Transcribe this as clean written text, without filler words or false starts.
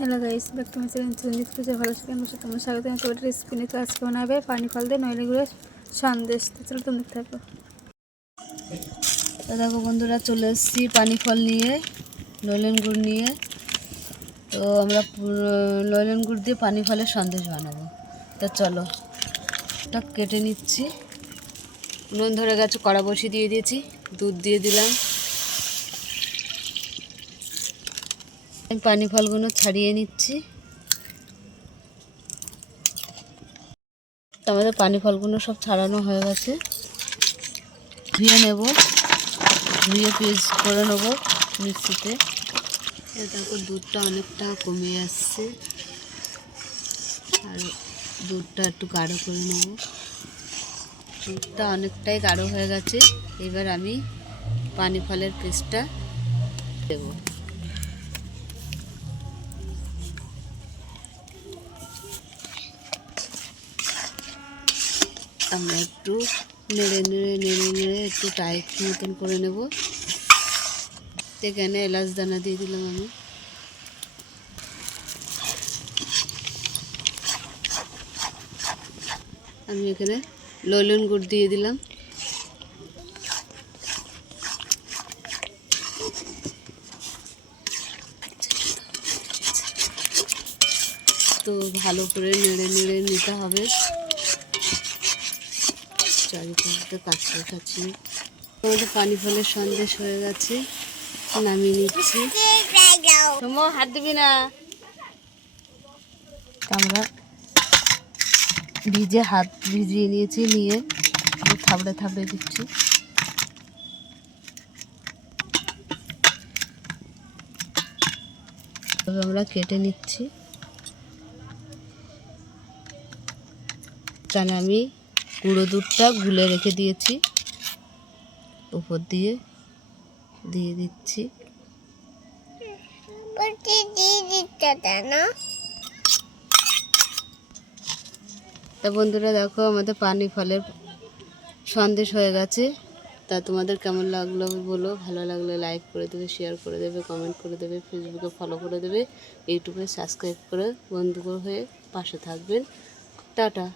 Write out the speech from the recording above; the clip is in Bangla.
Hello guys, back to my channel Sanjit Puja. ভালো থাকেন, বসে তোমার স্বাগত জানাই। তোমাদের রেসিপি নিয়ে তো আজকে বানাবে পানি ফল দিয়ে নইলে গুঁড়ের সন্দেশ। তো চলো তুমি দেখতে থাকো। তো দেখো বন্ধুরা, চলে এসেছি পানি ফল নিয়ে, নইলেন গুড় নিয়ে। তো আমরা নইলেন গুড় দিয়ে পানি ফলের সন্দেশ বানাবো। তো চলো, এটা কেটে নিচ্ছি। নুন ধরে গেছে, কড়া বসিয়ে দিয়ে দিয়েছি, দুধ দিয়ে দিলাম। আমি পানি ফলগুলো ছাড়িয়ে নিচ্ছি। তো আমাদের পানি ফলগুলো সব ছাড়ানো হয়ে গেছে। ধুয়ে নেব, ধুয়ে পেস্ট করে নেবো মিক্সিতে। দেখো দুধটা অনেকটা কমে আসছে, আর দুধটা একটু গাঢ় করে নেব। দুধটা অনেকটাই গাঢ় হয়ে গেছে। এবার আমি পানি ফলের পেস্টটা দেব। আমরা একটু নেড়ে একটু টাইট মতন করে নেব। এখানে এলাচ দানা দিয়ে দিলাম আমি এখানে নইলেন গুড় দিয়ে দিলাম। তো ভালো করে নেড়ে নিতে হবে, চারিপাশে কাছে। আমাদের পানি ফলের সন্দেশ হয়ে গেছে, নামিয়ে নিচ্ছি। তোমার হাত দিবি না। আমরা হাত ভিজিয়ে নিয়েছি, নিয়ে থাবড়ে দিচ্ছি। তবে আমরা কেটে নিচ্ছি। কারণ আমি গুঁড়ো দুধটা গুলে রেখে দিয়েছি, উপর দিয়ে দিচ্ছি। তা বন্ধুরা দেখো, আমাদের পানি ফলের সন্দেশ হয়ে গেছে। তা তোমাদের কেমন লাগলো বলো। ভালো লাগলে লাইক করে দেবে, শেয়ার করে দেবে, কমেন্ট করে দেবে, ফেসবুকে ফলো করে দেবে, ইউটিউবে সাবস্ক্রাইব করে বন্ধু হয়ে পাশে থাকবেন। টাটা।